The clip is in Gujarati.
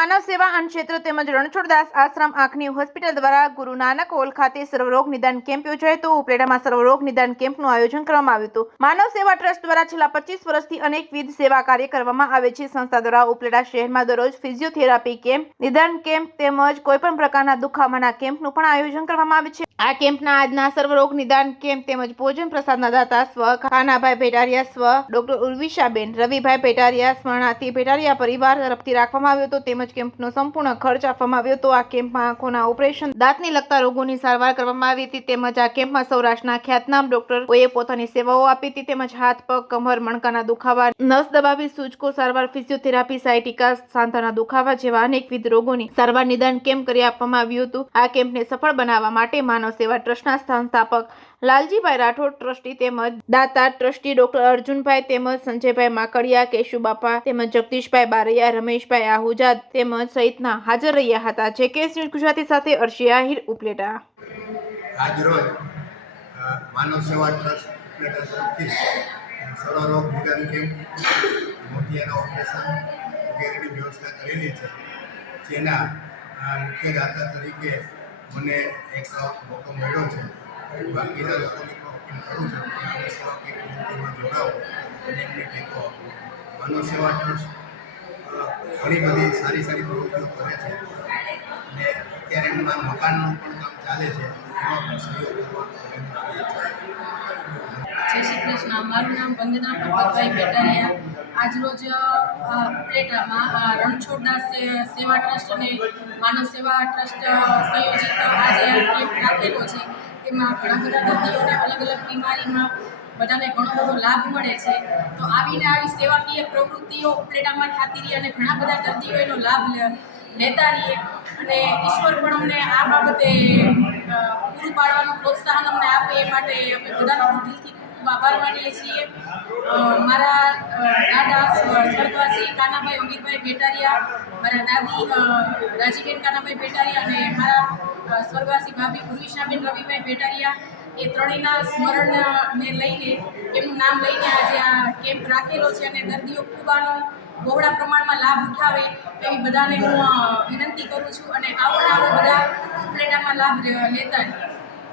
માનવ સેવા અન્ન ક્ષેત્ર તેમજ રણછોડદાસ આશ્રમ આંખની હોસ્પિટલ દ્વારા ગુરુ નાનક હોલ ખાતે સર્વરોગ નિદાન કેમ્પ યોજાયો હતો। ઉપલેટામાં સર્વરોગ નિદાન કેમ્પનું આયોજન કરવામાં આવ્યું હતું। માનવ સેવા ટ્રસ્ટ દ્વારા છેલ્લા 25 વર્ષથી અનેકવિધ સેવા કાર્ય કરવામાં આવે છે। સંસ્થા દ્વારા ઉપલેટા શહેરમાં દરરોજ ફિઝિયોથેરાપી કેમ્પ, નિદાન કેમ્પ તેમજ કોઈપણ પ્રકારના દુખાવાના કેમ્પનું પણ આયોજન કરવામાં આવે છે। આ કેમ્પના આજના સર્વરોગ નિદાન કેમ્પ તેમજ ભોજન પ્રસાદના દાતા સ્વ ખાનાભાઈ ભેટારિયા, સ્વ ડોક્ટર ઉર્વિશાબેન, રવિભાઈ ભેટારિયા, સ્મરણાથી ભેટારિયા પરિવાર તરફથી રાખવામાં આવ્યો હતો તેમજ કેમ્પનો સંપૂર્ણ ખર્ચ આપવામાં આવ્યો હતો। આ કેમ્પમાં આંખોના ઓપરેશન, દાંતને લગતા રોગોની સારવાર કરવામાં આવી હતી તેમજ આ કેમ્પમાં સૌરાષ્ટ્રના ખ્યાતનામ ડોક્ટરોએ પોતાની સેવાઓ આપી હતી તેમજ હાથ, પગ, કમર, મણકાના દુખાવા, નસ દબાવી, સૂચકો સારવાર, ફિઝિયોથેરાપી, સાયટિકા, સાંધાના દુખાવા જેવા અનેકવિધ રોગોની સારવાર નિદાન કેમ્પ કરી આપવામાં આવ્યું હતું। આ કેમ્પને સફળ બનાવવા માટે માનવ સેવા ટ્રસ્ટના સંસ્થાપક લાલજીભાઈ રાઠોડ, ટ્રસ્ટી તેમજ દાતા ટ્રસ્ટી ડોક્ટર અર્જુનભાઈ તેમજ સંજયભાઈ માકડિયા, કેશુબાપા તેમજ જગદીશભાઈ બારૈયા, રમેશભાઈ આહુજા તેમજ સહિતના હાજર રહ્યા હતા। જેકેએસ ન્યૂઝ ગુજરાતી સાથે અર્શી આહિર, ઉપલેટા। આજરોજ માનવ સેવા ટ્રસ્ટ ઉપલેટા તરફથી સર્વરોગ નિદાન કેમ્પ, મોતિયાના ઓપરેશન વગેરેની વ્યવસ્થા કરેલી છે, જેના મુખ્ય દાતા તરીકે મને એક મોકો મળ્યો છે। બાકીના લોકોને પણ અપીલ કરું છું કે આવી સેવા કેમ્પમાં જોડાઓ અને એમને ટેકો આપો। માનવ સેવા ટ્રસ્ટ ઘણી બધી સારી પ્રવૃત્તિઓ કરે છે અને અત્યારે એમના મકાનનું પણ કામ ચાલે છે, એમાં પણ સહયોગ કરવા। જય શ્રી કૃષ્ણ। મારું નામ વંદના ભગતભાઈ ભેટારિયા। આજરોજ ઉપલેટામાં રણછોડદાસ સેવા ટ્રસ્ટ અને માનવ સેવા ટ્રસ્ટ સંયોજિત આજે કેમ્પ રાખેલો છે। તેમાં ઘણા બધા દર્દીઓને અલગ અલગ બીમારીમાં બધાને ઘણો બધો લાભ મળે છે। તો આવી સેવાકીય પ્રવૃત્તિઓ ઉપલેટામાં થતી રહી અને ઘણા બધા દર્દીઓ એનો લાભ લેતા રહીએ અને ઈશ્વર પણ અમને આ બાબતે પૂરું પાડવાનું પ્રોત્સાહન અમને આપે એ માટે અમે બધાનો દિલથી ખૂબ આભાર માનીએ છીએ। મારા દાદા સ્વર્ગવાસી કાનાભાઈ અમીરભાઈ ભેટારિયા, મારા દાદી રાજીબેન કાનાભાઈ ભેટારિયા અને મારા સ્વર્ગવાસી ભાભી ઉર્વિશાબેન રવિભાઈ ભેટારિયા, એ ત્રણેયના સ્મરણને લઈને, એમનું નામ લઈને આજે આ કેમ્પ રાખેલો છે અને દર્દીઓ ખૂબ આનો બહોળા પ્રમાણમાં લાભ ઉઠાવે એવી બધાને હું વિનંતી કરું છું અને આવો બધા ઉપલેટામાં લાભ લેતા